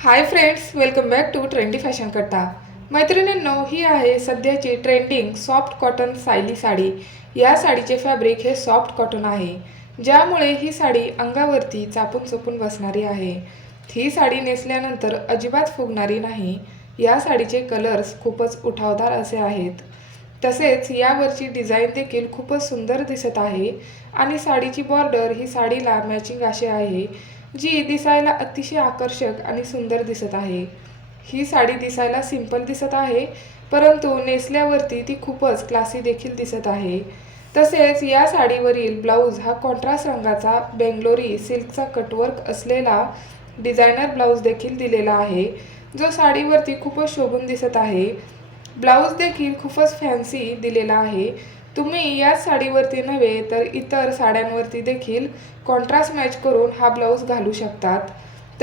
Hi friends welcome back to trendy fashion Katta मैत्रिणींनो ही आहे सध्याची trending soft cotton Sayali sari. या साडीचे फॅब्रिक हे सॉफ्ट कॉटन आहे ज्यामुळे ही साडी अंगावरती चापून चोपून बसणारी आहे. ही साडी नेसल्यानंतर अजिबात फुगणारी नाही. या साडीचे कलर्स खूपच उठावदार असे आहेत. तसेच यावरची डिझाईन देखील खूपच सुंदर दिसत आहे आणि साडीची बॉर्डर ही साडीला मॅचिंग अशी आहे. जी दिसायला अतिशय आकर्षक आणि सुंदर दिसत आहे. ही साडी दिसायला सिंपल दिसत आहे परंतु नेसल्यावरती ती खूपच क्लासी देखील दिसत आहे. तसेच या साडीवरील ब्लाऊज हा कॉन्ट्रास्ट रंगाचा बेंगलोरी सिल्कचा कटवर्क असलेला डिझायनर ब्लाऊज देखील दिलेला आहे जो साडीवरती खूपच शोभून दिसत आहे. ब्लाऊज देखील खूपच फॅन्सी दिलेला आहे. तुम्ही याच साडीवरती नव्हे तर इतर साड्यांवरती देखील कॉन्ट्रास्ट मॅच करून हा ब्लाऊज घालू शकतात.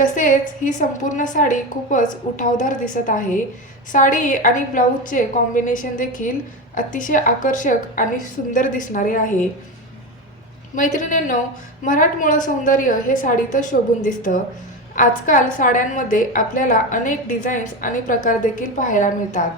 तसेच ही संपूर्ण साडी खूपच उठावदार दिसत आहे. साडी आणि ब्लाऊजचे कॉम्बिनेशन देखील अतिशय आकर्षक आणि सुंदर दिसणारे आहे. मैत्रिणींनो मराठमोळं सौंदर्य हे साडीतच शोभून दिसतं. आजकाल साड्यांमध्ये आपल्याला अनेक डिझाईन्स आणि प्रकार देखील पाहायला मिळतात.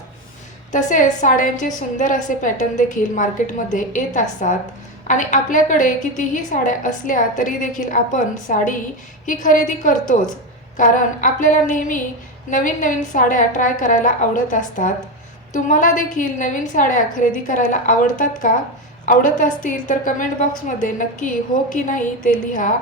तसेच साड्यांचे सुंदर असे पॅटर्न देखील मार्केटमध्ये येत असतात. आणि आपल्याकडे कितीही साड्या असल्या तरी देखील आपण साडी ही खरेदी करतोच. कारण आपल्याला नेहमी नवीन नवीन साड्या ट्राय करायला आवडत असतात. तुम्हाला देखील नवीन साड्या खरेदी करायला आवडतात का? आवडत असतील तर कमेंट बॉक्समध्ये नक्की हो की नाही ते लिहा.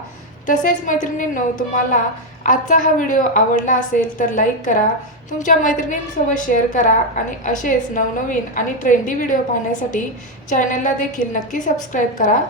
तसेच मैत्रिणींनो तुम्हाला आजचा हा व्हिडिओ आवडला असेल तर लाईक करा तुमच्या मैत्रिणींसोबत शेअर करा आणि असेच नवनवीन आणि ट्रेंडी व्हिडिओ पाहण्यासाठी चॅनलला देखील नक्की सबस्क्राईब करा.